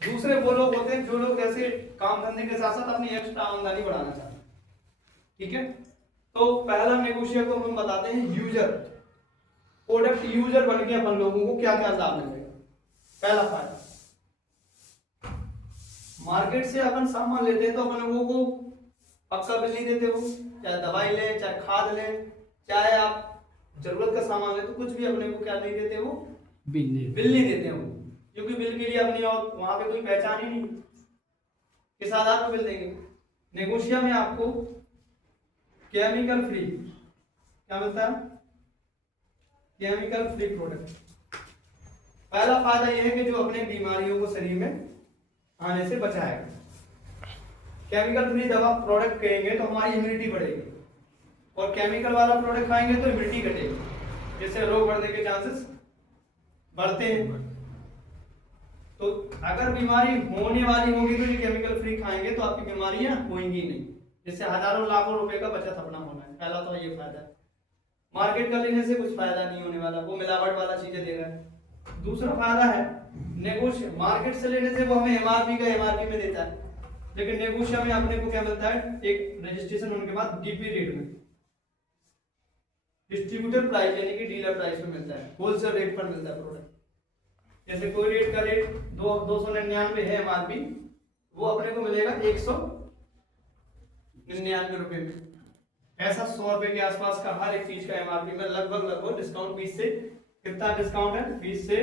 दूसरे वो लोग होते हैं जो लोग ऐसे काम धंधे के साथ साथ अपनी एक्स्ट्रा आमदनी बढ़ाना चाहते हैं। ठीक है, तो पहला नेगोशिएट को हम बताते हैं यूजर। प्रोडक्ट यूजर बन के अपन लोगों को क्या क्या लाभ मिलेगा। पहला फायदा, मार्केट से अपन सामान लेते हैं तो अपन लोगों को पक्का बिल नहीं देते, वो चाहे दवाई ले, चाहे खाद ले, चाहे आप जरूरत का सामान ले, तो कुछ भी अपने को क्या नहीं देते, वो बिल नहीं देते वो, क्योंकि बिल के लिए अपनी और वहां पे कोई पहचान ही नहीं, किस आधार पर बिल देंगे। नेगोशिया में आपको केमिकल फ्री क्या मिलता है, केमिकल फ्री प्रोडक्ट। पहला फायदा यह है कि जो अपने बीमारियों को शरीर में आने से बचाएगा। केमिकल फ्री दवा प्रोडक्ट कहेंगे तो हमारी इम्यूनिटी बढ़ेगी, और केमिकल वाला प्रोडक्ट खाएंगे तो इम्यूनिटी घटेगी, जिससे रोग बढ़ने के चांसेस बढ़ते हैं। तो अगर बीमारी होने वाली होगी तो ये केमिकल फ्री खाएंगे तो आपकी बीमारियां होंगी नहीं, जिससे हजारों लाखों रुपए का बचत अपना होना है। पहला तो ये फायदा है। मार्केट का लेने से कुछ फायदा नहीं होने वाला, वो मिलावट वाला चीजें दे रहा है। दूसरा फायदा है नेगोशिएट। मार्केट से लेने से वो हमें एमआरपी का एमआरपी में देता है, लेकिन नेगोशिया में अपने को क्या मिलता है, एक रजिस्ट्रेशन होने के बाद डीपी रेट में, डिस्ट्रीब्यूटर प्राइस यानी कि डीलर प्राइस में मिलता है, होलसेल रेट पर मिलता है प्रोडक्ट। जैसे कोई रेट का रेट 299 है एमआरपी, वो अपने को मिलेगा 199 रुपए में। ऐसा 100 रुपए के आसपास का हर एक चीज का एमआरपी में लगभग डिस्काउंट 20 से, कितना डिस्काउंट है, 20 से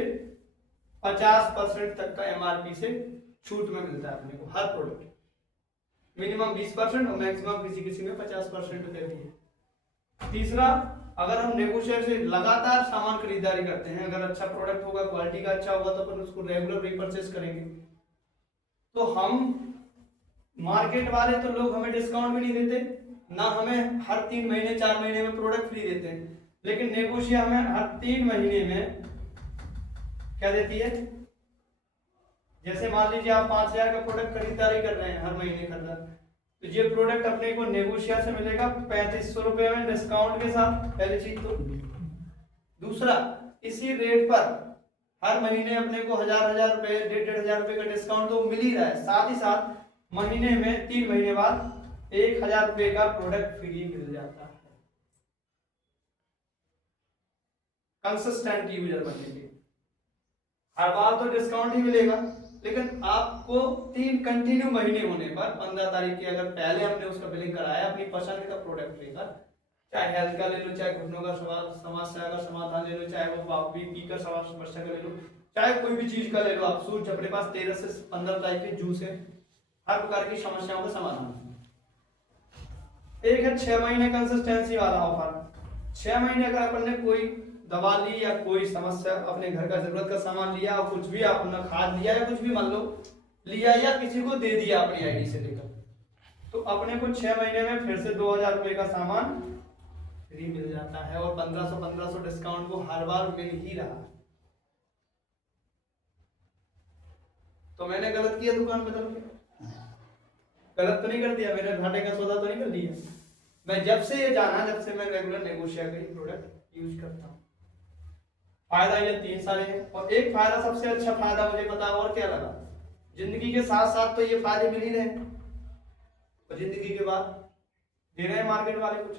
50% तक का एमआरपी से छूट में मिलता है अपने को हर प्रोडक्ट। मिनिमम 20% और मैक्सिमम किसी में 50% देती है। तीसरा, अगर हम नेगोशिएट से लगातार सामान खरीदारी करते हैं, अगर अच्छा प्रोडक्ट होगा, क्वालिटी का अच्छा होगा, तो अपन उसको रेगुलर रीपरचेस करेंगे। तो हम मार्केट वाले तो लोग हमें डिस्काउंट भी नहीं देते, ना हमें हर 3 महीने 4 महीने में प्रोडक्ट फ्री देते हैं, लेकिन नेगोशिया हमें हर 3 महीने में क्या देती है। जैसे मान लीजिए आप 5000 का प्रोडक्ट खरीदारी कर रहे हैं हर महीने खरीदा, तो ये प्रोडक्ट अपने को नेगोशिया से मिलेगा 3500 रुपए में डिस्काउंट के साथ, पहली चीज तो। दूसरा, इसी रेट पर हर महीने अपने को 1000 रुपए, 1500 रुपए का डिस्काउंट तो मिल ही रहा है, साथ ही साथ महीने में 3 महीने बाद 1000 रुपए का प्रोडक्ट फ्री मिल जाता है। कंसिस्टेंट यूजर बनने के लिए हर बार तो डिस्काउंट ही मिलेगा, लेकिन आपको 3 कंटिन्यू महीने होने पर 15 तारीख की अगर पहले हमने उसका बिलिंग कराया अपनी पसंद का प्रोडक्ट लेकर, चाहे हेल्थ का ले लो, चाहे घुटनों का समस्या का समाधान ले लो, चाहे वो बीपी का समस्या का ले लो, चाहे कोई भी चीज का ले लो आप, सूट अपने पास 13 से 15 तारीख के जूस है, हर प्रकार की समस्याओं का समाधान। एक है 6 महीने कंसिस्टेंसी वाला ऑफर। 6 महीने अगर अपन ने कोई दवा ली या कोई समस्या, अपने घर का जरूरत का सामान लिया, और कुछ भी आपने खाद लिया या कुछ भी मान लो लिया या किसी को दे दिया अपनी आईडी से लेकर, तो अपने को 6 महीने में फिर से 2000 रुपए का सामान फ्री मिल जाता है, और 1500 डिस्काउंट वो हर बार मिल ही रहा। तो मैंने गलत किया दुकान बदल के? गलत तो नहीं कर दिया, मेरे घाटे का सौदा तो नहीं कर लिया। मैं जब से ये जाना, जब से मैं रेगुलर नेगोशिया का ही प्रोडक्ट यूज करता हूँ। फायदा ये 3 सारे हैं, और एक फायदा सबसे अच्छा फायदा मुझे पता और क्या लगा, जिंदगी के साथ साथ तो ये फायदे मिल ही रहे हैं, और जिंदगी के बाद दे रहे हैं मार्केट वाले कुछ।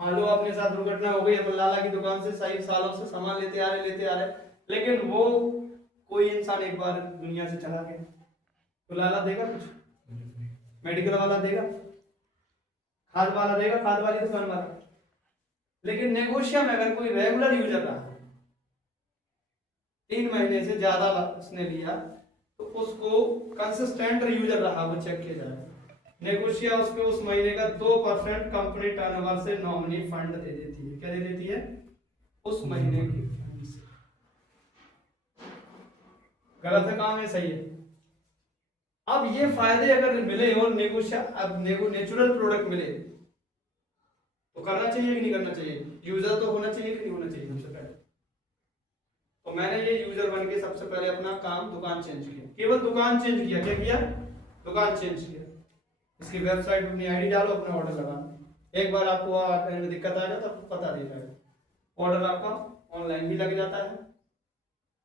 मान लो अपने साथ दुर्घटना हो गई, अपन लाला की दुकान से सही सालों से सामान लेते आ रहे, लेकिन वो कोई इंसान एक बार दुनिया से चला गया, तो लाला देगा कुछ? मेडिकल वाला देगा, खाद वाला देगा, खाद वाली दुकान वाला। लेकिन नेगोशिया में अगर कोई रेगुलर यूजर रहा, 3 महीने से ज्यादा उसने लिया, तो उसको कंसिस्टेंट यूजर रहा, वो चेक किया जाए। नेगोशिया उसको उस महीने का 2% कंपनी टर्नओवर से नॉमिनी फंड दे देती है। क्या दे देती है? उस महीने की फंड से। गलत है काम, है सही है? अब ये फायदे अगर मिले और नेगोशिया अब नेचुरल प्रोडक्ट मिले, तो करना चाहिए कि नहीं करना चाहिए? यूजर तो होना चाहिए कि नहीं होना चाहिए? सबसे पहले तो मैंने ये यूजर बन के सबसे पहले अपना काम दुकान चेंज किया, केवल दुकान चेंज किया। क्या किया? दुकान चेंज किया। इसकी वेबसाइट अपनी आईडी डालो, अपना ऑर्डर लगाना। एक बार आपको दिक्कत आ जाए तो पता दे जाएगा, ऑर्डर आपका ऑनलाइन भी लग जाता है,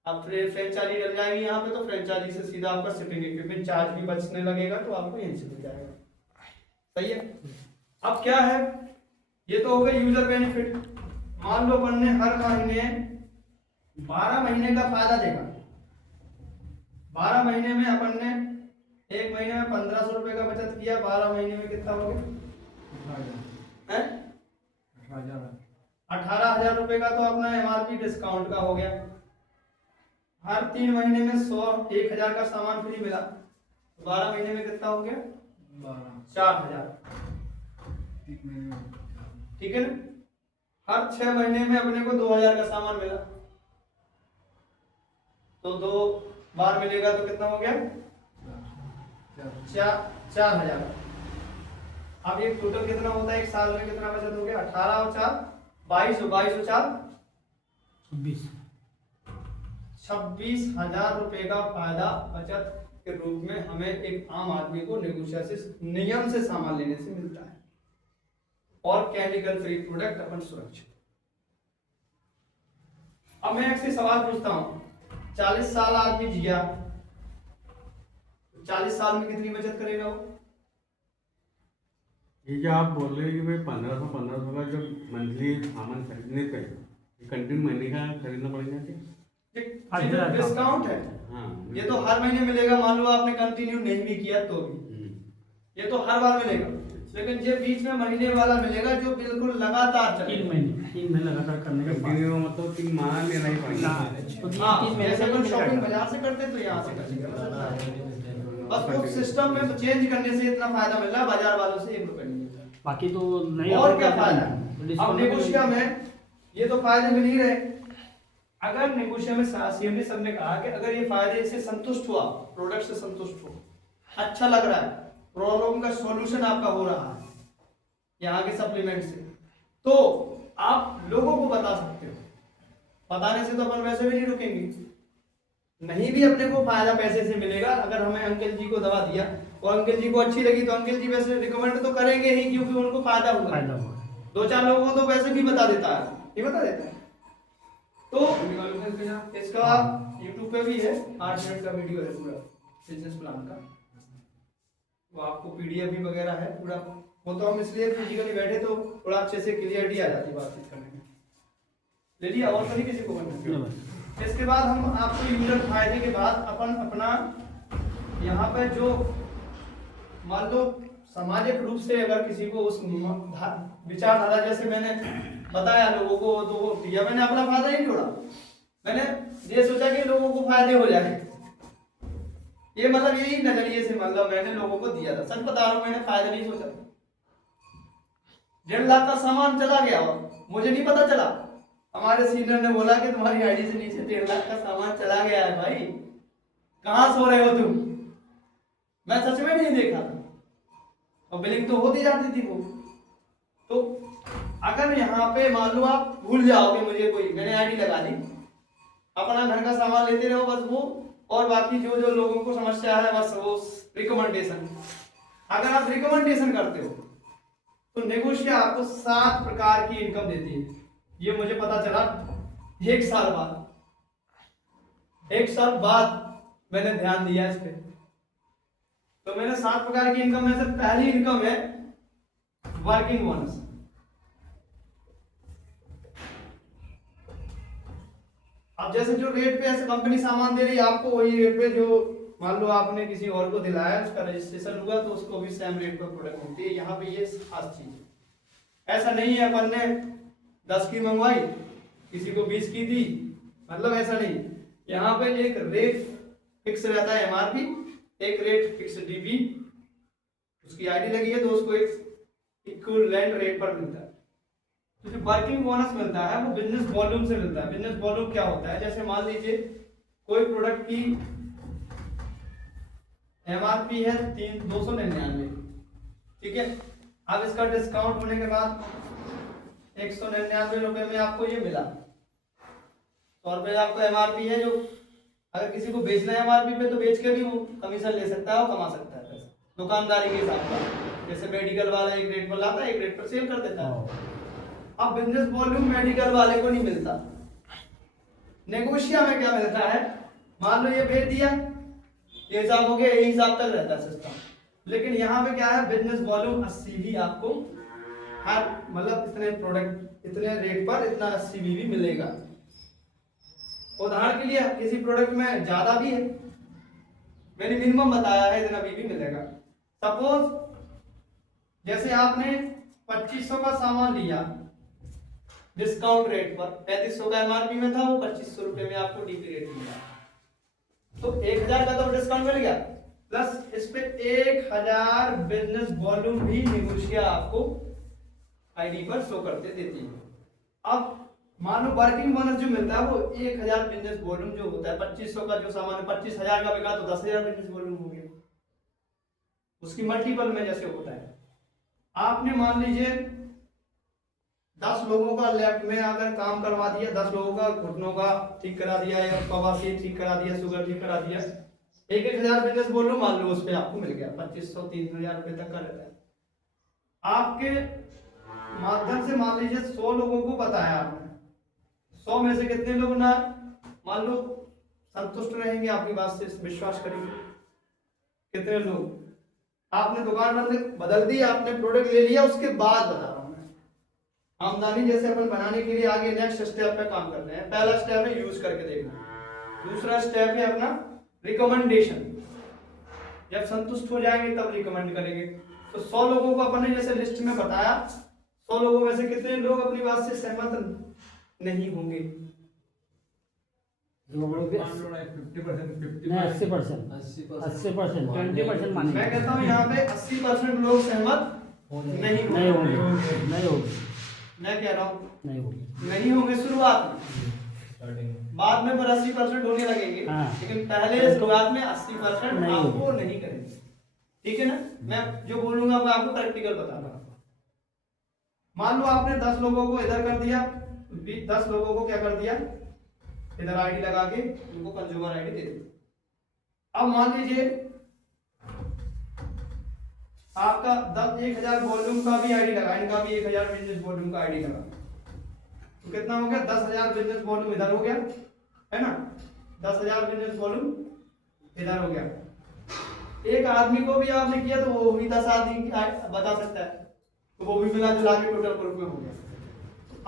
अब फ्रेंचाइजी डल जाएगी यहाँ पे, तो फ्रेंचाइजी से सीधा आपका शिपिंग इक्विपमेंट चार्ज भी बचने लगेगा, तो आपको यहीं से मिल जाएगा। सही है। अब क्या है, ये तो हो गया यूजर बेनिफिट। मान लो अपन ने हर महीने 12 महीने का फायदा देखा, 12 महीने में अपन ने एक महीने में 1500 रुपए का बचत किया, 12 महीने में कितना हो गया? 18,000 रुपए का तो अपना एमआरपी डिस्काउंट का हो गया। हर 3 महीने में 1,000 का सामान फ्री मिला, 12 महीने में कितना हो गया? 4,000। ठीक है ना। हर 6 महीने में अपने को 2,000 का सामान मिला, तो 2 बार मिलेगा तो कितना हो गया? 4,000। अब ये टोटल कितना होता है, एक साल में कितना बचत हो गया? 18 और 4 22, 22 और 4 26,000 रुपए का फायदा बचत के रूप में हमें एक आम आदमी को नेगोशिएशन नियम से सामान लेने से मिलता है। और केमिकल फ्री प्रोडक्ट अपन सुरक्षित। अब मैं आपसे सवाल पूछता हूं, 40 साल आदमी जिया, 40 साल में कितनी बचत करेगा वो? ये जो आप बोल रहे हैं कि भाई 1500 का जो मंथली सामान खरीदने पे कंटिन्यू महीने का खरीदना पड़ेगा क्या? डिस्काउंट है। हाँ, ये तो हर महीने मिलेगा, मान लो आपने कंटिन्यू नहीं भी किया तो भी ये तो हर बार मिलेगा। लेकिन ये बीच में महीने वाला मिलेगा जो बिल्कुल लगातार चले। 3 महीने लगातार करने के बाद मतलब 3 माह लेना ही पड़ेगा। हाँ, जैसे अपन शॉपिंग बाजार से करते तो यहाँ से करेंगे। बस वो सिस्टम में चेंज करने से इतना फायदा मिल रहा है, बाजार वालों से 1 रुपए नहीं मिल रहा। बाकी तो नहीं। और क्या फायदा? अब नेगोशिया में ये तो फायदे मिल ही रहे। अगर नेगोशिया में सीएमडी सर ने कहा कि अगर ये फायदे से संतुष्ट हुआ, प्रोडक्ट से संतुष्ट हो, अच्छा लग रहा है, प्रॉब्लम का सॉल्यूशन आपका हो रहा है यहाँ के सप्लीमेंट से, तो आप लोगों को बता सकते हो। बताने से तो अपन वैसे भी नहीं रुकेंगे। नहीं भी अपने को फायदा पैसे से मिलेगा, अगर हमें अंकल जी को दवा दिया और अंकल जी को अच्छी लगी तो अंकल जी वैसे रिकमेंड तो करेंगे ही, क्योंकि उनको फायदा हुआ। 2-4 लोगों को तो वैसे भी बता देता है, ये बता देता है। तो इसका YouTube पे भी है, 8 मिनट का वीडियो है पूरा बिजनेस प्लान का, वो आपको PDF भी वगैरह है पूरा। वो तो हम इसलिए फिजिकली बैठे तो थोड़ा अच्छे से क्लियरिटी आ जाती बातचीत करने में। ले लिया और कभी किसी को बनना। इसके बाद हम आपको यूजर फायदे के बाद अपन अपना यहाँ पे जो मान लो सामाजिक रूप से अगर किसी को उस विचारधारा, जैसे मैंने बताया लोगों को, तो वो दिया मैंने, अपना फायदा नहीं जोड़ा, मैंने ये सोचा कि लोगों को फायदे हो जाए। ये मतलब यही नजरिए से मतलब मैंने लोगों को दिया था। सच बता रहा हूं, मैंने फायदा नहीं सोचा। 1.5 लाख का सामान चला गया और मुझे नहीं पता चला। हमारे सीनियर ने बोला कि तुम्हारी आईडी से नीचे 1.5 लाख का सामान चला गया है भाई, कहां सो रहे हो तुम? मैं सच में नहीं देखा था, और बिलिंग तो होती जाती थी वो। तो अगर यहाँ पे मान लो आप भूल जाओगे मुझे, कोई मैंने आईडी लगा दी, अपना घर का सामान लेते रहो बस वो, और बाकी जो जो लोगों को समस्या है बस वो रिकमेंडेशन। अगर आप रिकमेंडेशन करते हो तो नेगोशिया आपको 7 प्रकार की इनकम देती है। ये मुझे पता चला 1 साल बाद। 1 साल बाद मैंने ध्यान दिया इस पे, तो मैंने 7 प्रकार की इनकम में से पहली इनकम है वर्किंग बोनस। अब जैसे जो रेट पे ऐसे कंपनी सामान दे रही है आपको, वही रेट पे जो मान लो आपने किसी और को दिलाया, उसका रजिस्ट्रेशन हुआ तो उसको भी सेम रेट पर प्रोडक्ट मिलती है। यहाँ पे ये खास चीज है। ऐसा नहीं है अपन ने 10 की मंगवाई, किसी को 20 की दी, मतलब ऐसा नहीं। यहाँ पे एक रेट फिक्स रहता है एमआरपी, एक रेट फिक्स डीबी, उसकी आईडी लगी है तो उसको एक इक्विवेलेंट रेट पर मिलता है। तो जो वर्किंग बोनस मिलता है वो बिजनेस वॉल्यूम से मिलता है। बिजनेस वॉल्यूम क्या होता है? जैसे मान लीजिए कोई प्रोडक्ट की एमआरपी है 299, ठीक है। अब इसका डिस्काउंट होने के बाद 199 रुपए में आपको ये मिला। 100 रुपए आपको एमआरपी है, जो अगर किसी को बेचना है एमआरपी पे तो बेच के भी वो कमीशन ले सकता है और कमा सकता है पैसा, दुकानदारी के हिसाब से। जैसे मेडिकल वाला एक रेट पर लाता है, एक रेट पर सेल कर देता है। अब बिजनेस वॉल्यूम मेडिकल वाले को नहीं मिलता, नेगोशिया में क्या मिलता है, मान लो ये भेज दिया, ये हिसाब हो गया, यही हिसाब तक रहता है सिस्टम। लेकिन यहाँ पे क्या है, बिजनेस वॉल्यूम 80 भी आपको हर मतलब इतने प्रोडक्ट इतने रेट पर इतना 80 भी मिलेगा। उदाहरण के लिए किसी प्रोडक्ट में ज्यादा भी है, मैंने मिनिमम बताया है इतना भी मिलेगा। सपोज जैसे आपने 2500 का सामान लिया डिस्काउंट रेट पर, 3500 का एमआरपी में था, वो 2500 रुपए में आपको डीपी रेट मिला, तो 1000 का तो डिस्काउंट मिल गया, प्लस इस पे 1000 बिजनेस वॉल्यूम भी नेगोशिया आपको आईडी पर शो करते देती है। अब मान लो वर्किंग बोनस जो मिलता है वो 1000 बिजनेस वॉल्यूम जो होता है, 2500 का जो सामान 25000 का बिका तो 10000 बिजनेस वॉल्यूम हो गया, उसकी मल्टीपल में जैसे होता है। आपने मान लीजिए 10 लोगों का लेफ्ट में अगर काम करवा दिया, 10 लोगों का घुटनों का ठीक करा दिया या बवासीर ठीक करा दिया, शुगर ठीक करा दिया, 1000 बिजनेस वॉल्यूम मान लो उस पे आपको मिल गया, 2500-3000 रुपए तक का रहता है। आपके माध्यम से मान लीजिए 100 लोगों को बताया आपने, 100 में से कितने लोग ना मान लो संतुष्ट रहेंगे, आपकी बात से विश्वास करेंगे, कितने लोग? आपने दुकान बदल दी, आपने प्रोडक्ट ले लिया, उसके बाद बता रहा हूं मैं, आमदनी जैसे अपन बनाने के लिए आगे नेक्स्ट स्टेप पे काम कर रहे हैं। पहला स्टेप है यूज करके देखना, दूसरा स्टेप है अपना रिकमेंडेशन, जब संतुष्ट हो जाएंगे तब रिकमेंड करेंगे। तो 100 लोगों को अपन ने जैसे लिस्ट में बताया, 100 लोगों में से कितने लोग अपनी बात से सहमत नहीं होंगे? 80%, 20% मानेंगे। मैं कहता हूँ यहाँ पे 80% लोग सहमत नहीं होंगे। मैं कह रहा हूँ नहीं होंगे शुरुआत में, बाद में पर 80% होने लगेंगे, लेकिन पहले शुरुआत में 80% आपको नहीं करेंगे, ठीक है ना? मैं जो बोलूंगा मैं आपको प्रैक्टिकल बता रहा हूँ। मान लो आपने 10 लोगों को इधर कर दिया, 10 लोगों को क्या कर दिया, इधर आईडी लगा के उनको कंज्यूमर आईडी दे दी। अब मान लीजिए आपका 1000 वॉल्यूम का भी आईडी लगा, इनका भी 1000 बिजनेस वॉल्यूम का आईडी लगा, तो कितना हो गया? 10000 बिजनेस वॉल्यूम इधर हो गया, है ना? 10000 बिजनेस वॉल्यूम इधर हो गया। एक आदमी को भी आपने किया तो वो भी 10 आदमी बता सकता है, तो वो भी मिला जुला के टोटल ग्रुप में हो गया।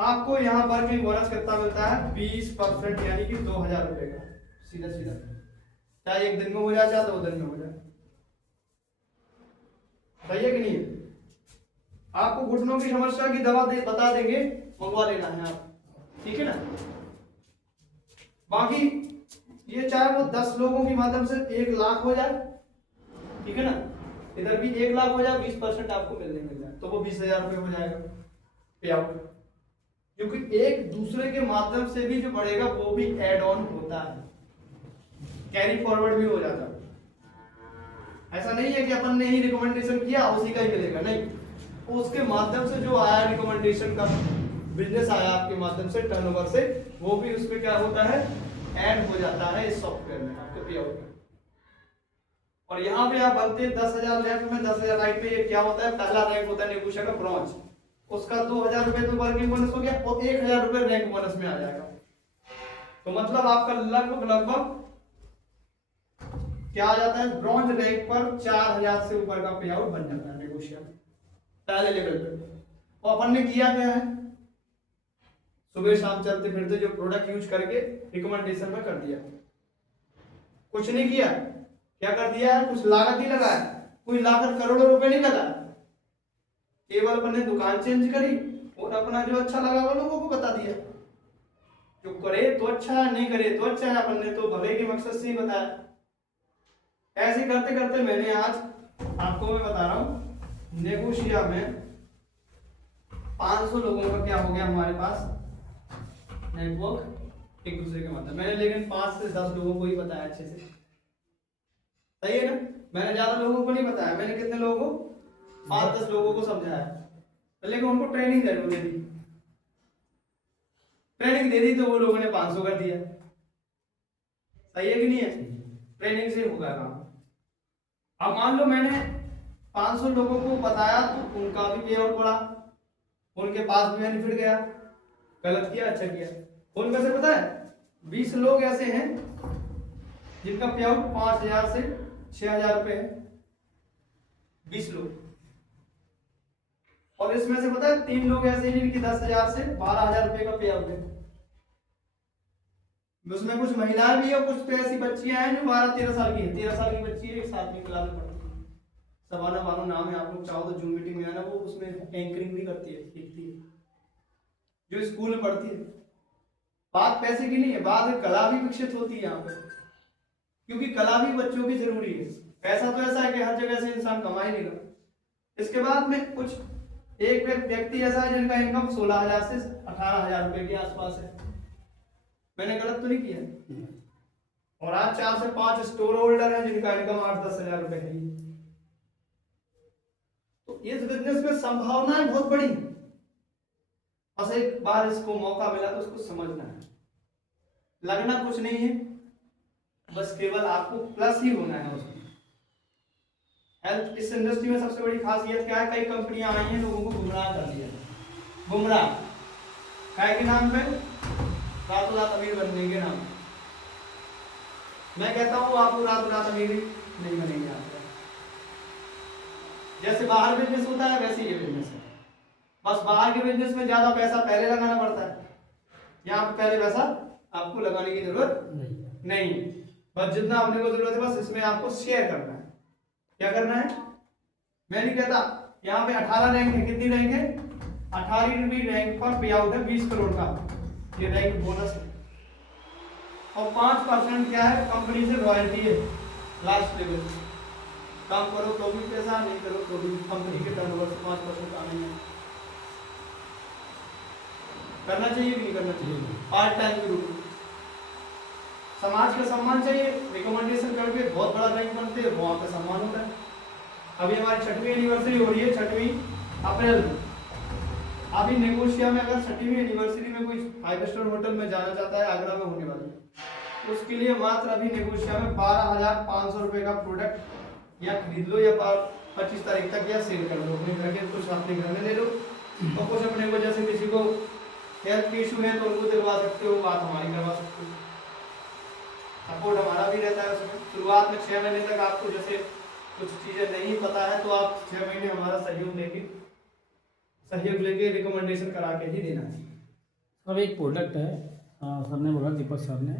आपको यहाँ पर भी बोनस कितना मिलता है? 20%, यानी कि 2000 रुपए का, सीधा सीधा, चाहे एक दिन में हो जाए चाहे 2 दिन में हो जाए। सही है कि नहीं है? आपको घुटनों की समस्या की दवा बता देंगे, मंगवा लेना है आप, ठीक है ना? बाकी ये चाहे वो 10 लोगों के माध्यम से 1 लाख हो जाए, ठीक है ना, इधर भी 1 लाख हो जाए, 20% आपको मिल जाए, तो वो 20000 रुपए हो जाएगा पे आउट। क्योंकि एक दूसरे के माध्यम से भी जो बढ़ेगा वो भी एड ऑन होता है, कैरी फॉरवर्ड भी हो जाता है। ऐसा नहीं है कि अपन ने ही रिकमेंडेशन किया उसी का ही मिलेगा, नहीं, उसके माध्यम से जो आया रिकमेंडेशन का बिजनेस आया आपके माध्यम से टर्नओवर से, वो भी उसमें क्या होता है, ऐड हो जाता है इस सॉफ्टवेयर में आपके पे आउट में। और यहाँ पे आप बनते 10,000 लेफ्ट में 10,000 राइट में, ये क्या होता है, पहला रैंक होता है नेगोशिया का ब्रॉन्ज, उसका 2000 रुपए तो वर्किंग बोनस हो गया और 1000 रुपए रैंक बोनस में आ जाएगा। तो मतलब आपका लगभग क्या आ जाता है, ब्रॉन्ज रैंक पर 4000 से ऊपर का पे आउट बन जाता है नेगोशिया में पहले लेवल पे। और अपन ने किया क्या है, सुबह शाम चलते फिरते जो प्रोडक्ट यूज करके रिकमेंडेशन में कर दिया, कुछ नहीं किया, क्या कर दिया है, कुछ लागत नहीं लगाया, कोई लागत करोड़ों रुपए नहीं लगाया, केवल अपन ने दुकान चेंज करी और अपना जो अच्छा लगा वो लोगों को बता दिया। जो करे तो अच्छा है, नहीं करे तो अच्छा है, अपन ने तो भले के मकसद से ही बताया। ऐसे करते करते मैंने आज आपको मैं बता रहा हूं, नेगोशिया में 500 लोगों का क्या हो गया हमारे पास नेटवर्क एक दूसरे के मतलब, मैंने लेकिन 5 से 10 लोगों को ही बताया अच्छे से, सही है ना? मैंने ज्यादा लोगों को नहीं बताया, मैंने कितने लोगों को, 5-10 लोगों को समझाया, लेकिन उनको ट्रेनिंग दे दी, ट्रेनिंग दे दी तो वो लोगों ने 500 कर दिया। सही है कि नहीं है? ट्रेनिंग से होगा काम। अब मान लो मैंने 500 लोगों को बताया तो उनका भी पे आउट पड़ा, उनके पास भी बेनिफिट गया, गलत किया अच्छा किया। उनमें से पता है 20 लोग ऐसे हैं जिनका पे आउट 5,000 से 6,000 रुपए है। 20 लोग। और इसमें से पता है 3 लोग ऐसे हैं जिनकी 10,000 से 12,000 रुपए का पे आउट है। उसमें कुछ महिलाएं भी है, कुछ तो ऐसी बच्चियां हैं जो 12-13 साल की है। 13 साल की बच्ची है, एक 7वीं क्लास में पढ़ती है। सवाना बानो नाम है, आप लोग चाहो तो जूम मीटिंग में आना, वो उसमें एंकरिंग भी करती है, लिखती है, जो स्कूल में पढ़ती है। बात पैसे की नहीं है, बात कला भी विकसित होती है यहाँ पे, क्योंकि कला भी बच्चों की जरूरी है। पैसा तो ऐसा है कि हर जगह से इंसान कमा ही लेगा। इसके बाद में कुछ एक व्यक्ति ऐसा है जिनका इनकम 16,000 से 18,000 रुपए के आसपास है। मैंने गलत तो नहीं किया। और आज 4 से 5 स्टोर होल्डर हैं जिनका इनकम 8-10 हजार रुपए है। तो इस बिजनेस में संभावनाएं बहुत बड़ी, बस एक बार इसको मौका मिला तो उसको समझना है। लगना कुछ नहीं है, बस केवल आपको प्लस ही होना है उसमें। हेल्थ इस इंडस्ट्री में सबसे बड़ी खासियत क्या है? कई कंपनियां आई हैं, लोगों को गुमराह कर दिया। गुमराह काय के नाम पे? रातों रात अमीर बनने के नाम। मैं कहता हूँ आपको रातों रात अमीर नहीं बनेंगे आप। जैसे बाहर बिजनेस होता है वैसे ये बिजनेस है, बस बाहर के बिजनेस में ज्यादा पैसा पहले लगाना पड़ता है, यहाँ पे पहले पैसा आपको लगाने की जरूरत नहीं। बस जितना अपने को जरूरत है बस इसमें आपको शेयर करना है। क्या करना है? मैं नहीं कहता यहाँ पे 18 रैंक है, कितनी रैंक है? 18वीं रैंक पर पे आउट है 20 करोड़ का, ये रैंक बोनस है। और 5% क्या है? कंपनी से रॉयल्टी है लास्ट लेवल। काम करो तो भी पैसा, नहीं करो तो भी कंपनी के टर्नओवर से 5% आने में। करना चाहिए कि नहीं करना चाहिए? पार्ट टाइम के रूप में समाज का सम्मान चाहिए, रिकमेंडेशन करके बहुत बड़ा रैंक बनते हैं, वहां पे सम्मान होता है। अभी हमारी 6वीं एनिवर्सरी हो रही है, 6वीं अप्रैल में। अभी नेगोशिया में अगर 6वीं एनिवर्सरी में कोई 5 स्टार होटल में जाना चाहता है, आगरा में होने वाली, तो उसके लिए मात्र अभी नेगोशिया में 12,500 रुपए का प्रोडक्ट या खरीद लो, या 25 तारीख तक या सेल कर लो अपने घर के, कुछ अपने घर में ले लो, और कुछ अपने को जैसे किसी को हेल्थ इशू है तो उनको दिलवा सकते हो, बात हमारी करवा सकते हो। सपोर्ट हमारा भी रहता है उसमें। शुरुआत में 6 महीने तक आपको जैसे कुछ चीजें नहीं पता है तो आप 6 महीने हमारा सहयोग लेके रिकमेंडेशन करा के ही देना है। अब एक प्रोडक्ट है, सर ने बोला, दीपक सर ने,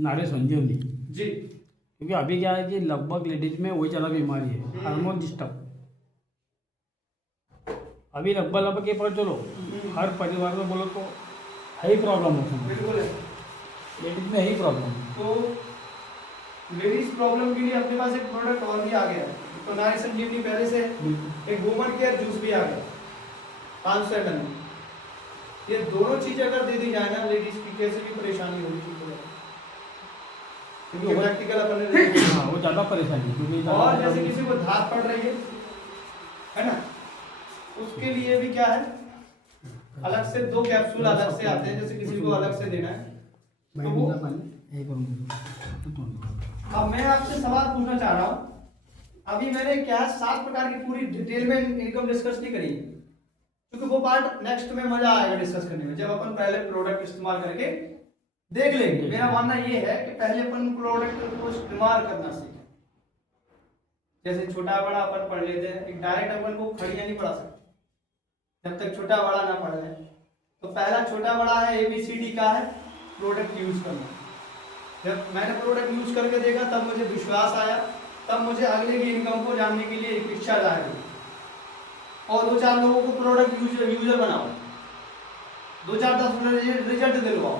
नारी संजीवनी जी। क्योंकि अभी क्या है कि लगभग लेडीज में वही ज़्यादा बीमारी है, हार्मोन डिस्टर्ब। अभी लगभग ये पर चलो हर परिवार में बोलो तो है ही प्रॉब्लम है, बिल्कुल है, लेडीज में ही प्रॉब्लम। तो लेडीज प्रॉब्लम के लिए अपने पास एक प्रोडक्ट और भी आ गया है। तो नारी संजीवनी पहले से, एक वुमन केयर जूस भी आ गया 500 ml। ये दोनों चीजें अगर दे दी जाए ना, लेडीज की कैसे भी परेशानी होगी क्योंकि प्रैक्टिकल अपन हाँ, वो ज़्यादा परेशानी क्योंकि और जैसे किसी को धार पड़ रही है ना, उसके लिए भी क्या है, अलग से 2 कैप्सूल अलग से आते हैं, जैसे किसी को अलग से देना है तो वो। अब मैं आपसे सवाल पूछना चाह रहा हूँ, अभी मैंने क्या है 7 प्रकार की पूरी डिटेल में इनकम डिस्कस नहीं करी, क्योंकि वो पार्ट नेक्स्ट में मजा आएगा डिस्कस करने में, जब अपन पहले प्रोडक्ट इस्तेमाल करके देख लेंगे। मेरा मानना ये है कि पहले अपन प्रोडक्ट को इस्तेमाल करना सीखें। जैसे छोटा बड़ा अपन पढ़ लेते हैं, एक डायरेक्ट अपन को खड़ियां नहीं पढ़ा सकते जब तक छोटा बड़ा ना पढ़ लें। तो पहला छोटा बड़ा है ABCD का है प्रोडक्ट यूज करना। जब मैंने प्रोडक्ट यूज करके देखा तब मुझे विश्वास आया, तब मुझे अगले की इनकम को जानने के लिए एक इच्छा जागी, और 2-4 लोगों को प्रोडक्ट यूजर बनाओ, 2-4-10 रिजल्ट दिलवाओ,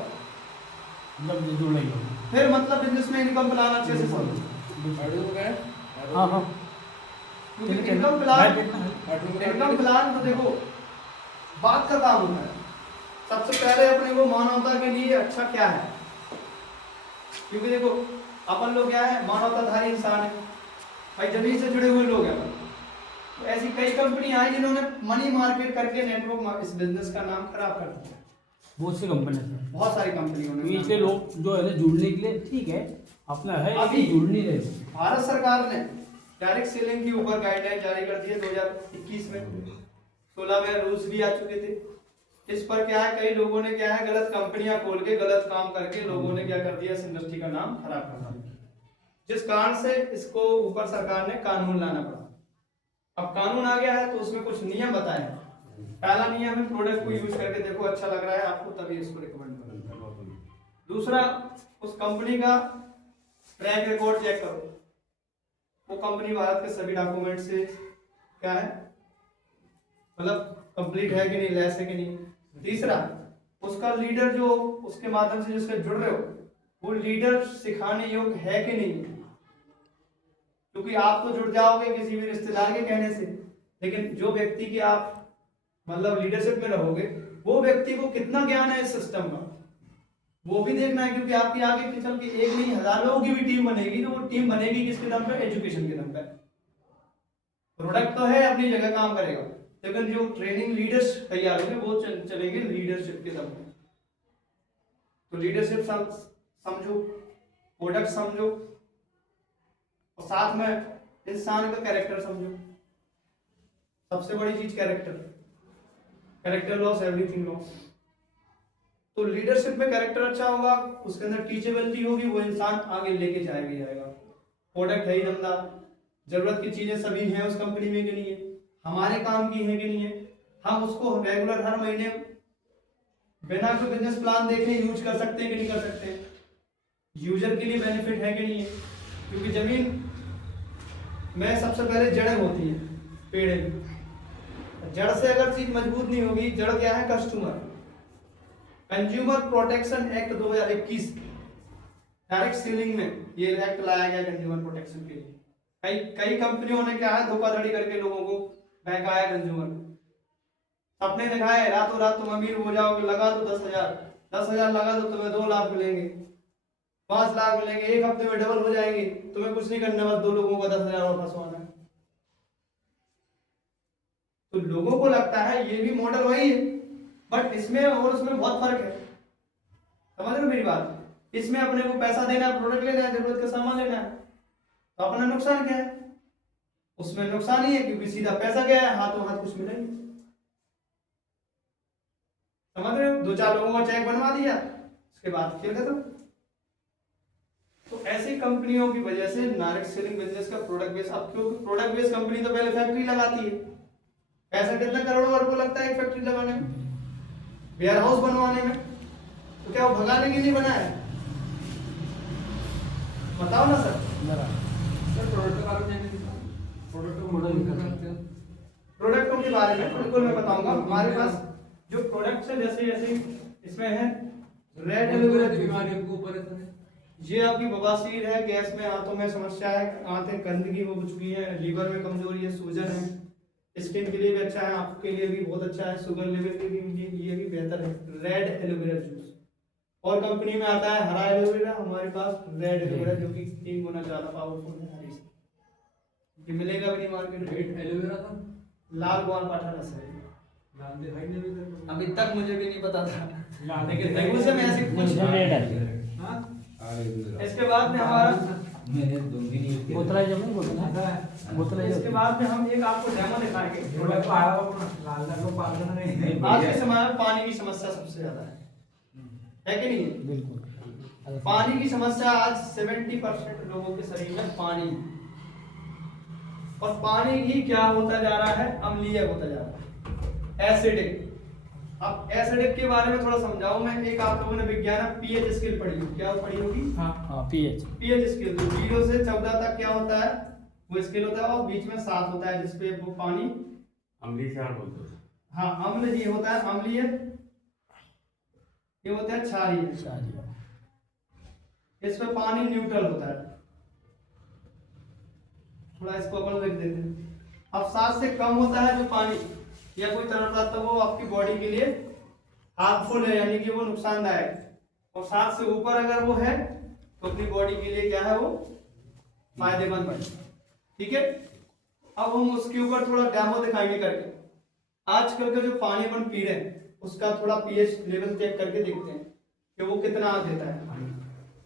फिर मतलब बिजनेस में इनकम प्लान अच्छे से समझो। हाँ हाँ, क्योंकि इनकम प्लान तो देखो बात का काम होता है। सबसे पहले अपने को मानवता के लिए अच्छा क्या है, क्योंकि देखो अपन लोग क्या है, मानवताधारी इंसान है भाई, जमीन से जुड़े हुए लोग हैं। तो ऐसी कई कंपनियां आई जिन्होंने मनी मार्केट करके नेटवर्क इस बिजनेस का नाम खराब कर दिया। बहुत सी कंपनी है, बहुत सारी कंपनियों ने, इसलिए लोग जो है ना जुड़ने के लिए ठीक है अपना है, अभी जुड़ नहीं रहे। भारत सरकार ने डायरेक्ट सेलिंग के ऊपर गाइडलाइन जारी कर दी है 2021 में। 16 में रूल्स भी आ चुके थे, इस पर क्या है, कई लोगों ने क्या है गलत कंपनियां खोल के गलत काम करके लोगों ने क्या कर दिया, इस इंडस्ट्री का नाम खराब कर दिया, जिस कारण से इसको ऊपर सरकार ने कानून लाना पड़ा। अब कानून आ गया है तो उसमें कुछ नियम बताए हैं। पहला नियम है प्रोडक्ट को यूज करके देखो अच्छा लग रहा है आपको तभी इसको रिकमेंड करो। दूसरा, उस कंपनी का ट्रैक रिकॉर्ड चेक करो, वो कंपनी भारत के सभी डॉक्यूमेंट से क्या है मतलब कंप्लीट है कि नहीं, लेस है कि नहीं। तीसरा, उसका लीडर जो उसके माध्यम से जिससे जुड़ रहे हो वो लीडर सिखाने योग्य है कि नहीं, क्योंकि आप तो जुड़ जाओगे किसी भी रिश्तेदार के कहने से, लेकिन जो व्यक्ति की आप मतलब लीडरशिप में रहोगे वो व्यक्ति को कितना ज्ञान है इस सिस्टम का वो भी देखना है, क्योंकि आपकी आगे चल के एक नहीं 1000 लोगों की भी टीम बनेगी, तो वो टीम बनेगी किसके दम पे, एजुकेशन के दम पे। प्रोडक्ट तो है अपनी जगह काम करेगा, लेकिन जो ट्रेनिंग लीडर्स तैयार होंगे वो चलेंगे लीडरशिप के दम पे। तो लीडरशिप समझो, प्रोडक्ट समझो, और साथ में इंसान का कैरेक्टर समझो। सबसे बड़ी चीज कैरेक्टर लॉस एवरीथिंग लॉस। तो लीडरशिप में कैरेक्टर अच्छा होगा, उसके अंदर टीचेबिलिटी होगी, वो इंसान आगे लेके जाएगा। प्रोडक्ट है ही दमदार, जरूरत की चीजें सभी हैं उस कंपनी में कि नहीं है, हमारे काम की है कि नहीं है, हम उसको रेगुलर हर महीने बिना कोई बिजनेस प्लान देखे यूज कर सकते हैं कि नहीं कर सकते हैं, यूजर के लिए बेनिफिट है कि नहीं है। क्योंकि जमीन में सबसे पहले जड़ें होती हैं, पेड़ में जड़ से अगर चीज मजबूत नहीं होगी, जड़ क्या है, customer. Consumer protection act 2021 direct selling में ये एक्ट लाया गया कंज्यूमर प्रोटेक्शन के लिए। कई कंपनियों ने क्या है धोखाधड़ी करके लोगों को बहकाया, कंज्यूमर सपने दिखाए, रातों रात तुम अमीर हो जाओगे, लगा दो 10,000 लगा दो तुम्हें 2 लाख मिलेंगे, 5 लाख मिलेंगे, एक हफ्ते में डबल हो जाएंगे, तुम्हें कुछ नहीं करना, बस 2 लोगों को 10,000 और फंसवाना है। तो लोगों को लगता है ये भी मॉडल वही है, बट इसमें और उसमें बहुत फर्क है। समझ रहे हो मेरी बात? इसमें अपने को पैसा देना है, प्रोडक्ट लेना है, जरूरत का सामान लेना है, तो अपना नुकसान क्या है? उसमें नुकसान ही है क्योंकि सीधा पैसा गया है, हाथों हाथ कुछ मिला नहीं। समझ रहे हो? 2-4 लोगों का चेक बनवा दिया, उसके बाद खेल खत्म। तो ऐसी कंपनियों की वजह से डायरेक्ट सेलिंग बिजनेस का प्रोडक्ट बेस, अब क्योंकि प्रोडक्ट बेस कंपनी तो पहले फैक्ट्री लगाती है, पैसा कितना करोड़ों अरबों लगता है एक फैक्ट्री लगाने में, वेयर हाउस बनवाने में, तो क्या वो भगाने के लिए बनाया है? बताओ ना सर। प्रोडक्टों के बारे में बिल्कुल मैं बताऊंगा। हमारे पास जो प्रोडक्ट्स है जैसे इसमें है रेड एलोवेरा जूस, ये आपकी बवासीर है, गैस में आंतों में समस्या है, आंतें गंदगी हो चुकी है, लीवर में कमजोरी है, सूजन है, स्किन के लिए भी अच्छा है, आंखों के लिए भी बहुत अच्छा है, शुगर लेवल के लिए ये भी बेहतर है, रेड एलोवेरा जूस। और कंपनी में आता है हरा एलोवेरा, हमारे पास रेड एलोवेरा जो कि 3 गुना ज्यादा पावरफुल है हरी से। ये मिलेगा भी नहीं मार्केट में। रेड एलोवेरा का लाल ग्वालपाठा रस है, अभी तक मुझे भी नहीं पता था, लेकिन देखो से मैं ऐसे कुछ इसके बाद में हमारा इसके बाद में हम एक आपको डेमो दिखाएंगे। आज के समय में पानी की समस्या सबसे ज्यादा है कि नहीं? बिल्कुल। पानी की समस्या आज 70% लोगों के शरीर में पानी, और पानी ही क्या होता जा रहा है, अम्लीय होता जा रहा है, एसिडिक। अब एसिडिक के बारे में थोड़ा समझाऊं मैं। एक आप लोगों ने विज्ञान पीएच स्केल पढ़ी होगी, क्या पढ़ी होगी? हाँ पीएच स्केल 0 से 14 तक क्या होता है वो स्केल होता है, और बीच में 7 होता है जिसपे वो पानी अम्लीय क्षार बोलते हैं। हाँ अम्ल ये होता है अम्लीय, ये होता है क्षारीय, इसमें पानी न्यूट्रल होता है। थोड़ा इसको अपन लिख देते हैं। अब 7 से कम होता है जो पानी या कोई तरल पदार्थ, वो आपकी बॉडी के लिए हार्मफुल है, यानी कि वो नुकसानदायक। और 7 से ऊपर अगर वो है तो अपनी बॉडी के लिए क्या है, वो फायदेमंद है। ठीक है, अब हम उसके ऊपर थोड़ा डेमो दिखाएंगे करके। आजकल का जो पानी अपन पी रहे हैं उसका थोड़ा पीएच लेवल चेक करके देखते हैं कि वो कितना देता है।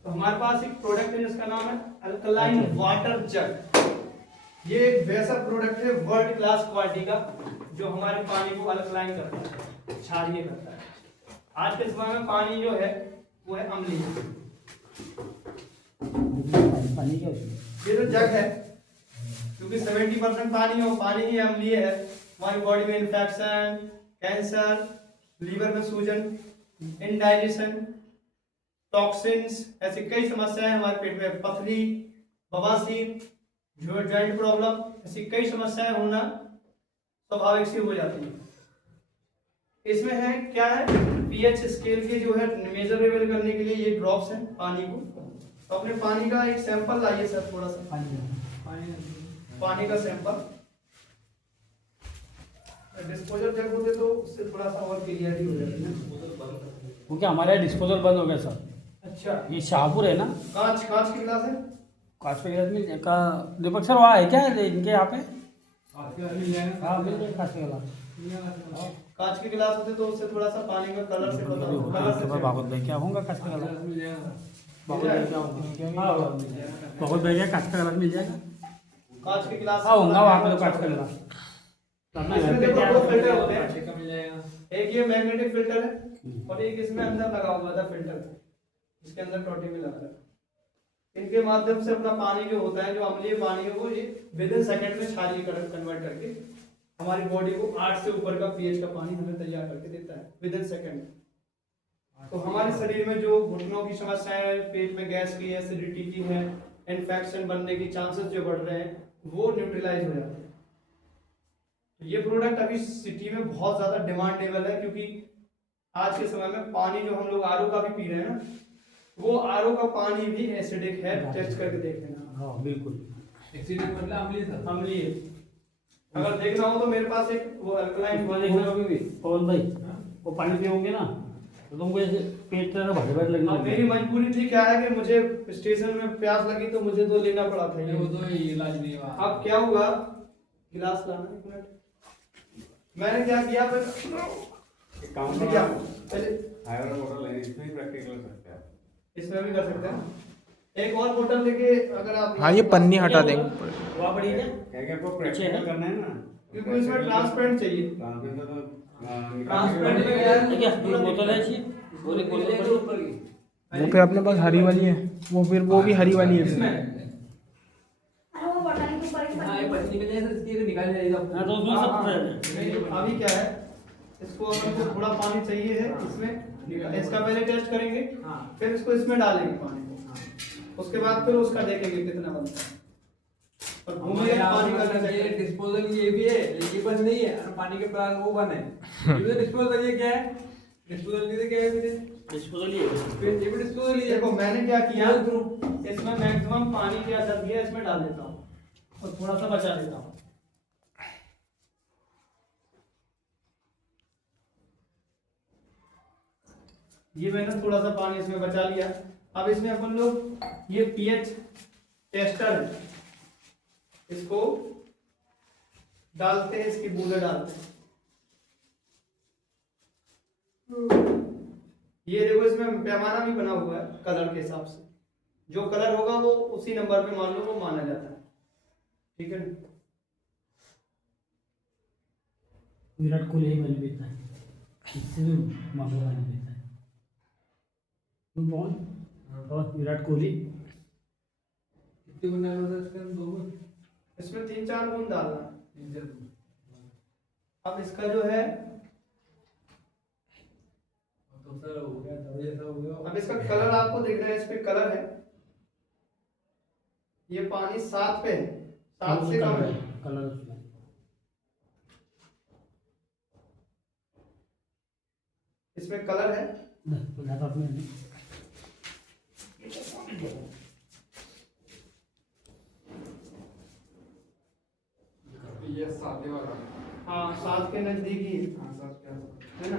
तो हमारे पास एक प्रोडक्ट है जिसका नाम है अल्कलाइन वाटर जग। ये एक वैसा प्रोडक्ट है वर्ल्ड क्लास क्वालिटी का जो हमारे पानी को अल्कलाइन करता है। क्षारीय करता है। आज के समय में पानी जो है वो है अम्लीय। पानी क्या होती है? ये जो जग है, क्योंकि 70% पानी हो, पानी ही अम्लीय है, हमारी बॉडी में इन्फेक्शन, कैंसर, लीवर में सूजन, इनडाइजेशन, टॉक्सिन्स, ऐसी कई समस्याएं हमारे पेट में, पथरी, बवासीर, जॉइंट प्रॉब्लम, ऐसी कई समस्याएं होना स्वाभाविक सी हो जाती है। इसमें है क्या है, पीएच स्केल के जो है मेजरेबल करने के लिए ये ड्रॉप्स हैं पानी को। तो अपने पानी का एक सैंपल लाइए सर, थोड़ा सा पानी का सैंपल। डिस्पोजल जग होते तो उससे थोड़ा सा और क्लियरिटी हो जाती है। क्योंकि हमारे यहाँ डिस्पोजल बंद हो गया सर। अच्छा, ये शाहपुर है ना, कांच कांच की गिलास है। कांच के गिलास में का दीपक सर वहाँ है क्या इनके यहाँ पे? हाँ मिल जाएगा कांच का गिलास। कांच के गिलास होते तो उससे थोड़ा सा पानी का कलर से कलर से भागवत भाई क्या होगा कांच का गिलास? भागवत भाई क्या कांच का गिलास मिल जाएगा? कांच के गिलास हाँ होगा वहाँ पे तो कांच का गिलास। इसमें देखो दो फिल्टर होते हैं, एक ये मैग्नेटिक फिल्टर है और एक इसमें अंदर लगा हुआ था फिल्टर, इसके अंदर टोटी में लगा है। इनके माध्यम से अपना पानी जो होता है, जो अम्लीय पानी है, वो ये विद इन सेकंड में क्षारीय कन्वर्ट करके हमारी बॉडी को 8 से ऊपर का पीएच का पानी हमें तैयार करके देता है विद इन सेकंड। तो हमारे शरीर में जो घुटनों की समस्याएं है, पेट में गैस की, एसिडिटी की है, इन्फेक्शन बनने की चांसेस जो बढ़ रहे हैं, वो न्यूट्रलाइज हो जाते हैं। तो ये प्रोडक्ट अभी सिटी में बहुत ज्यादा डिमांडेबल है, क्योंकि आज के समय में पानी जो हम लोग आरओ का भी पी रहे हैं ना, वो आरओ का पानी भी एसिडिक है। टेस्ट करके देख लेना। हाँ बिल्कुल एसिडिक मतलब अम्लीय सर। अम्लीय। अगर देखना हो तो मेरे पास एक वो अल्कलाइन देखना होगा भी पवन भाई, वो पानी पियोगे ना तो तुमको ऐसे पेट में भारी भारी लगना। अब मेरी मजबूरी थी क्या है कि मुझे स्टेशन में प्यास लगी तो मुझे तो लेना पड़ा था वो ये। तो इलाज नहीं हुआ। अब क्या हुआ, गिलास लाना, एक मिनट। मैंने क्या किया फिर, काम उसने क्या पहले हायर वाटर लेने इसमें प्रैक्टिकल कर सकते हैं। इसमें भी कर सकते हैं। एक और बोतल लेके अगर आप, हाँ ये पन्नी हटा देंगे। वहाँ पड़ी क्या? क्या क्या आपको प्रैक्टिकल करना है ना, क्योंकि इसमें ट्रांसपेरेंट चाहिए। ट्रांसपेरेंट तो ट्रांसपेरेंट में क्या है, क्या बोतल है इसकी? बोले बोतल पड़ी ऊपर की। वो फिर अपने पास हरी वाली है, वो फिर वो भी हरी वाली है। इसमें अरे वो बताने के ऊपर हाँ ये पत्नी में जैसे इसकी निकाल जाएगा। हाँ तो उसमें सब नहीं, अभी क्या है, इसको अपन को थोड़ा पानी चाहिए है, इसमें इसका पहले टेस्ट करेंगे, हाँ। फिर इसको इसमें डालेंगे पानी को, उसके बाद फिर उसका देखेंगे कितना बनता है। और घूमेगा पानी का मतलब ये डिस्पोजल ये भी है, ये बंद नहीं है और पानी के प्लान वो बंद है। ये तो डिस्पोजल ये क्या है? डिस्पोजल ये क्या है मेरे? डिस्पोजल ही है। फिर ये भी डिस्पोजल ही है। देखो मैंने क्या किया, इसमें मैक्सिमम पानी क्या कर दिया, इसमें डाल देता हूँ और थोड़ा सा बचा देता हूँ। ये मैंने थोड़ा सा पानी इसमें बचा लिया। अब इसमें अपन लोग ये पीएच टेस्टर है, इसको डालते हैं, इसकी बूंदें डालते हैं। ये देखो इसमें पैमाना भी बना हुआ है कलर के हिसाब से, जो कलर होगा वो उसी नंबर पे मान लो वो माना जाता है, ठीक है। विराट कोहली ही बन पीता है, इससे भी माफी पानी पीता है। तुम कौन? और विराट कोहली। कितने बना है मतलब इसके अंदर? 2 बूंद? इसमें 3-4 बूंद डालना है। 3-4 बूंद। अब इसका जो है, तो सर हो गया दवाई जैसा हो गया। अब इसका कलर आपको दिख रहा है, इस पे कलर है, ये पानी 7 पे है, 7 से कम है। कलर उसमें इसमें कलर है, ये सादे वाला। हाँ 7 के नजदीक ही है। हाँ सर क्या? है ना।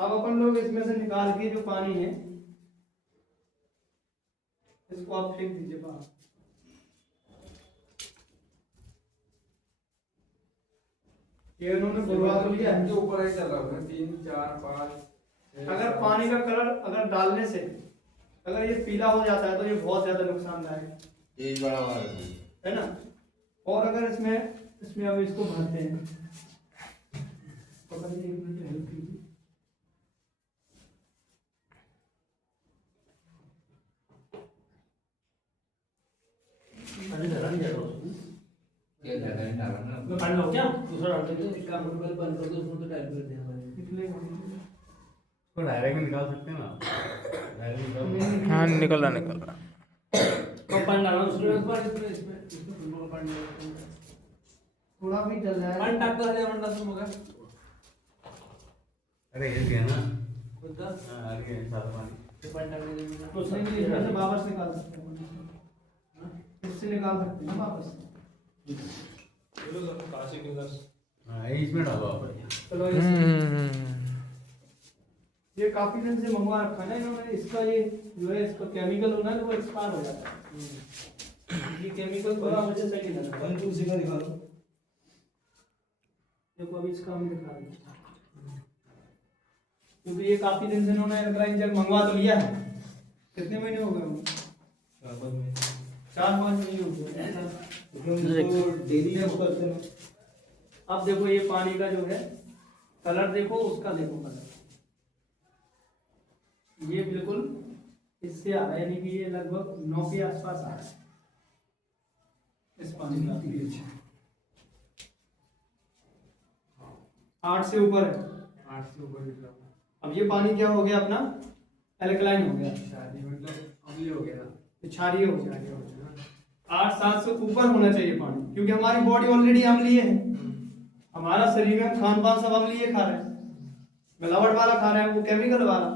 अब अपन लोग इसमें से निकाल के जो पानी है इसको आप फेंक दीजिए बाहर। ये उन्होंने बुलवा तो लिया है। इनके ऊपर ही चल रहा है 3 4 5। अगर पानी का कलर अगर डालने से अगर ये पीला हो जाता है तो ये बहुत ज्यादा नुकसानदायक एक बड़ा वाला है ना। और अगर इसमें अब इसको भरते हैं, पकड़िए, 1 मिनट हेल्प कीजिए। अरे डरा नहीं जा रहा उसमें। क्या ज्यादा नहीं डाला ना मैं काट लो क्या? दूसरा डाल देते एक काम करो, पहले बंद कर दो, उसमें तो टाइप कर देना पड़ेगा। निकलेगा तो डायरेक्ट निकाल सकते हैं ना, डायरेक्ट निकाल। हाँ निकल रहा पानी डालना उसमें। इसमें तुमको पानी डालना। थोड़ा भी डल रहा है पानी टाक कर दे मंडा तुम होगा। अरे ये गया ना, खुद हाँ आ गया सारा पानी। पानी टाक दे मंडा। तो सही नहीं, इसमें से वापस निकाल सकते हैं, इससे निकाल सकते हैं ना वापस। हाँ ये इसमें डालो आप। चलो ये काफी दिन से मंगवा रखा है ना इन्होंने, इसका ये जो है इसका केमिकल होना है वो एक्सपायर हो जाता है। ये केमिकल थोड़ा मुझे सही नहीं लगा। तुलसी का दिखा दो। देखो अभी इसका हम दिखा रहे हैं, क्योंकि ये काफी दिन से इन्होंने एल्कलाइन जेल मंगवा तो लिया है। कितने महीने हो गए? 4-5 महीने हो गए। डेली यूज करते हैं। अब देखो ये पानी का जो है कलर देखो, उसका देखो कलर, ये बिल्कुल इससे आ रहा है, यानी कि ये लगभग 9 के आसपास आ रहा है इस पानी का pH। 8 से ऊपर है। 8 से ऊपर निकला। अब ये पानी क्या हो गया अपना? एल्कलाइन हो गया, शादी मतलब अम्लीय हो गया ना। क्षारीय हो गया। शादी हो गया ना। 8-7 से ऊपर होना चाहिए पानी, क्योंकि हमारी बॉडी ऑलरेडी अम्लीय है। हमारा शरीर में खान पान सब अम्लीय खा रहे हैं, मिलावट वाला खा रहे हैं, वो केमिकल वाला,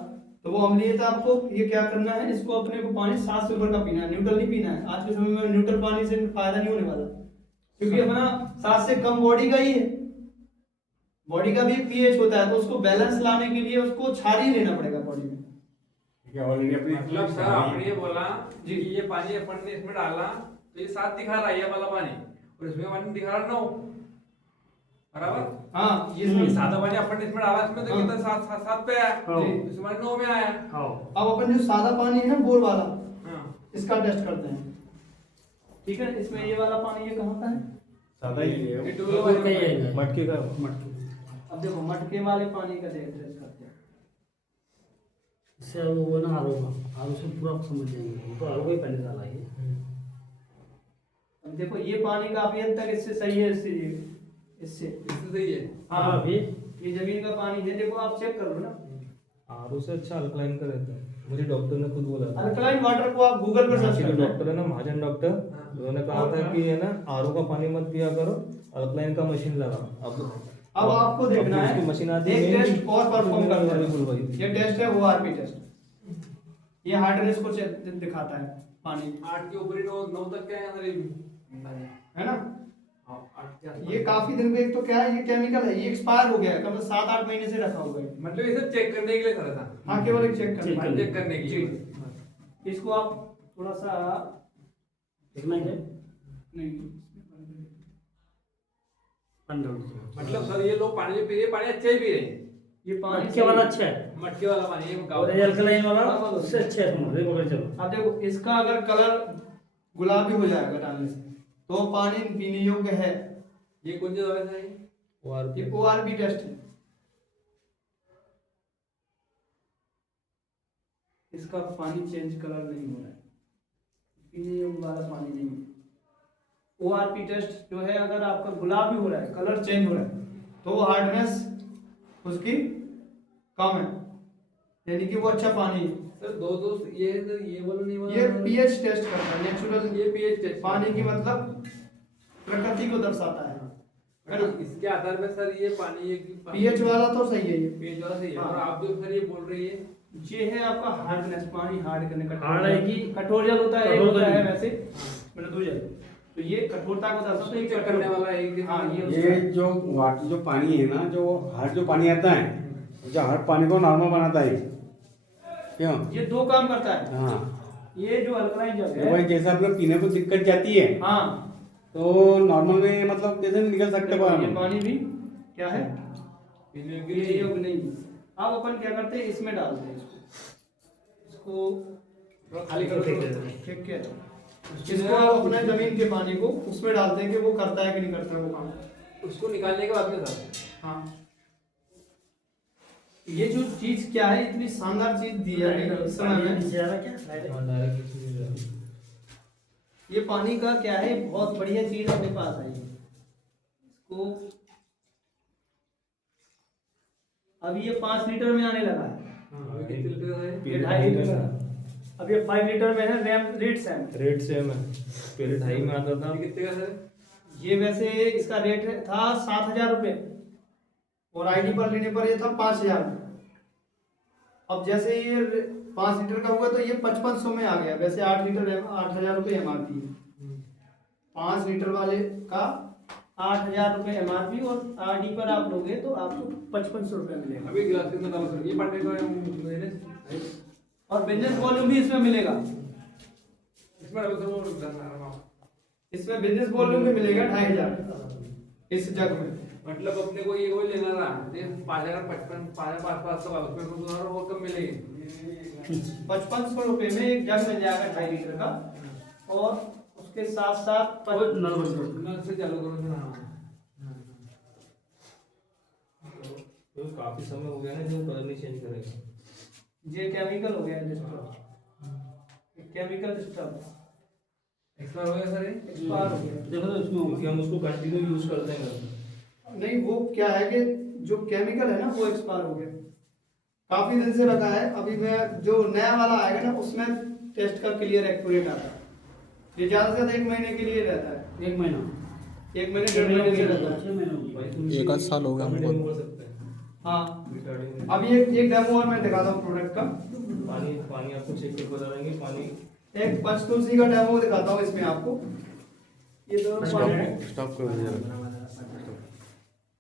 तो वो अम्लीयता आपको ये क्या करना है, इसको अपने को पानी 7 से ऊपर का पीना है, न्यूट्रल नहीं पीना है। आज के समय में न्यूट्रल पानी से फायदा नहीं होने वाला, क्योंकि अपना 7 से कम बॉडी का ही है। बॉडी का भी पीएच होता है, तो उसको बैलेंस लाने के लिए उसको क्षारीय लेना पड़ेगा बॉडी में। क्या ऑलरेडी अपनी मतलब सर आपने ये बोला जी कि ये पानी अपन ने इसमें डाला तो ये 7 दिखा रहा है ये वाला पानी, और इसमें पानी दिखा रहा 9, बराबर। हाँ ये ये सादा पानी अपन ने इसमें डाला, इसमें तो हाँ। कितना 7 पे आया, हाँ। इसमें 9 में आया। अब अपन जो सादा पानी है ना बोर वाला, हाँ। इसका टेस्ट करते हैं, ठीक है। इसमें ये वाला पानी ये कहाँ का है? सादा ही ये है, टूलो वाला पानी। मटके का अब देखो मटके वाले पानी का टेस्ट करते हैं। इससे वो ना आरो से पूरा समझ जाएंगे, तो आरो का ही पानी डाला है। अब देखो ये पानी काफी हद तक इससे सही है, इससे इससे सही है। हाँ अभी ये जमीन का पानी है, देखो आप चेक कर लो ना। आरओ से अच्छा अल्कलाइन का रहता है, मुझे डॉक्टर ने खुद बोला था। अल्कलाइन वाटर को आप गूगल पर सर्च नासिक के करना डॉक्टर है ना, महाजन डॉक्टर, उन्होंने कहा था कि है ना आरओ का पानी मत पिया करो, अल्कलाइन का मशीन लगा। अब आपको देखना है, उसकी मशीन आती एक है, टेस्ट और परफॉर्म करना बिल्कुल वही। है। ये टेस्ट है ORP टेस्ट, ये हार्डनेस को दिखाता है पानी, 8 के ऊपर ही 9 तक क्या है हमारे है ना। 8 के ये काफी दिन में, एक तो क्या है ये केमिकल है, ये एक्सपायर हो गया है, कम से 7-8 महीने से रखा हुआ है। मतलब ये सब चेक करने के लिए करा था। हाँ केवल एक चेक करना है। चेक करने के लिए। इसको आप थोड़ा सा देखना है नहीं, मतलब सर ये लोग पानी जो पी रहे हैं, पानी अच्छा ही पी रहे हैं। ये पानी मटके वाला अच्छा है मटके वाला पानी है गाँव और का। ये अल्कलाइन वाला उससे अच्छा है। समझ देखो चलो, अब देखो इसका अगर कलर गुलाबी हो जाएगा डालने से, तो पानी पीने योग्य है। ये कौन सी दवाई है? ये ORP टेस्ट है, इसका पानी चेंज कलर नहीं हो रहा है, पीने योग्य वाला पानी नहीं है। ORP टेस्ट जो है, अगर आपका गुलाबी हो रहा है, कलर चेंज हो रहा है, तो वो हार्डनेस उसकी कम है, यानी कि वो अच्छा पानी है। सर दो दोस्त ये है, सर ये बोलो नहीं बोलो। ये pH टेस्ट करता है, नेचुरल ये pH टेस्ट पानी की मतलब प्रकृति को दर्शाता है। मतलब इसके आधार पे सर ये पानी pH वाला तो सही है ये। pH वाला सही है। हाँ। और आप जो सर ये बोल रही है ये है आपका हार्डनेस, पानी हार्ड करने का। हार्ड है कि कठोर जल होता है, एक कठोर होता जल। है वैसे मृदु जल, तो ये कठोरता को दर्शाता है। चेक करने वाला है कि हाँ ये ये जो वाटर जो पानी है ना, जो हार्ड जो पानी आता है, जो हार्ड पानी को नॉर्मल बनाता है, क्यों? ये 2 काम करता है। हाँ, ये जो अल्कलाइन जल तो भाई है, जैसे अपने पीने को दिक्कत जाती है, हाँ तो नॉर्मल में मतलब कैसे निकल सकते देखो, ये हैं? पानी भी क्या है, पीने के ये लिए योग्य नहीं है। अब अपन क्या करते हैं, इसमें डालते हैं इसको खाली करो तो। ठीक है, इसको आप अपने जमीन के पानी को उसमें डालते हैं कि वो करता है कि नहीं करता है वो काम। उसको निकालने के बाद में सर हाँ ये जो चीज क्या है, इतनी शानदार चीज दी है अभी इस समय में। नीचे आ रहा क्या डायरेक्ट? हाँ, डायरेक्ट किसी भी जगह। ये पानी का क्या है, बहुत बढ़िया चीज अपने पास आई है। इसको अभी ये 5 लीटर में आने लगा है। अभी कितने लीटर है? ये पीरियड 2.5 हाई में लीटर ना, है। अब ये 5 लीटर में है, रेट सेम। रेट सेम है। पीरियड हाई में आता था। ये कितने का सर? ये वैसे इसका रेट था 7,000 रुपये और आईडी पर लेने पर ये था 5,000। अब जैसे ये 5 लीटर का हुआ तो ये 5500 में आ गया। वैसे 8 लीटर 8,000 रुपये एमआरपी है। 5 लीटर वाले का 8,000 रुपये एमआरपी और आरडी पर आप लोगे तो आपको 5500 रुपये मिलेगा। अभी गिलास कितना डाला सर? ये पानी का है और बिजनेस वॉल्यूम भी इसमें मिलेगा। इसमें डालो सर वो गिलास आ रहा है। इसमें बिजनेस वॉल्यूम भी मिलेगा 2,500 इस जग में। मतलब अपने को ये वो लेना रहा 5,055 5,500 का उसमें को और कम मिलेगी। 5500 रुपये में एक जग मिल जाएगा 2.5 लीटर का। और उसके साथ साथ नल बंद करो। नल से चालू करो सर। हाँ तो काफी समय हो गया ना जो कलर नहीं चेंज करेगा। ये केमिकल हो गया डिस्टर्ब, केमिकल डिस्टर्ब एक्सपायर हो गया सर ये? एक्सपायर हो गया। देखो तो इसमें क्योंकि हम उसको कंटिन्यू यूज करते हैं। नहीं, वो क्या है कि जो केमिकल है ना वो एक्सपायर हो गया, काफी दिन से रखा है। अभी मैं जो नया वाला आएगा ना उसमें टेस्ट का क्लियर एक्यूरेट आता है। ये ज्यादा से ज्यादा 1 महीने के लिए रहता है। 1 महीना 1 महीने 1.5 महीने से रहता है। 6 महीने हो गए। भाई तुम एक आध साल हो गया हमको। बोल सकते हैं। हाँ, रिटार्डिंग में। अभी एक डेमो और मैं दिखाता हूँ प्रोडक्ट का। पानी पानी आपको चेक करके बता देंगे। पानी एक पंचतुलसी का डेमो दिखाता हूँ इसमें आपको। ये दोनों स्टॉप करो।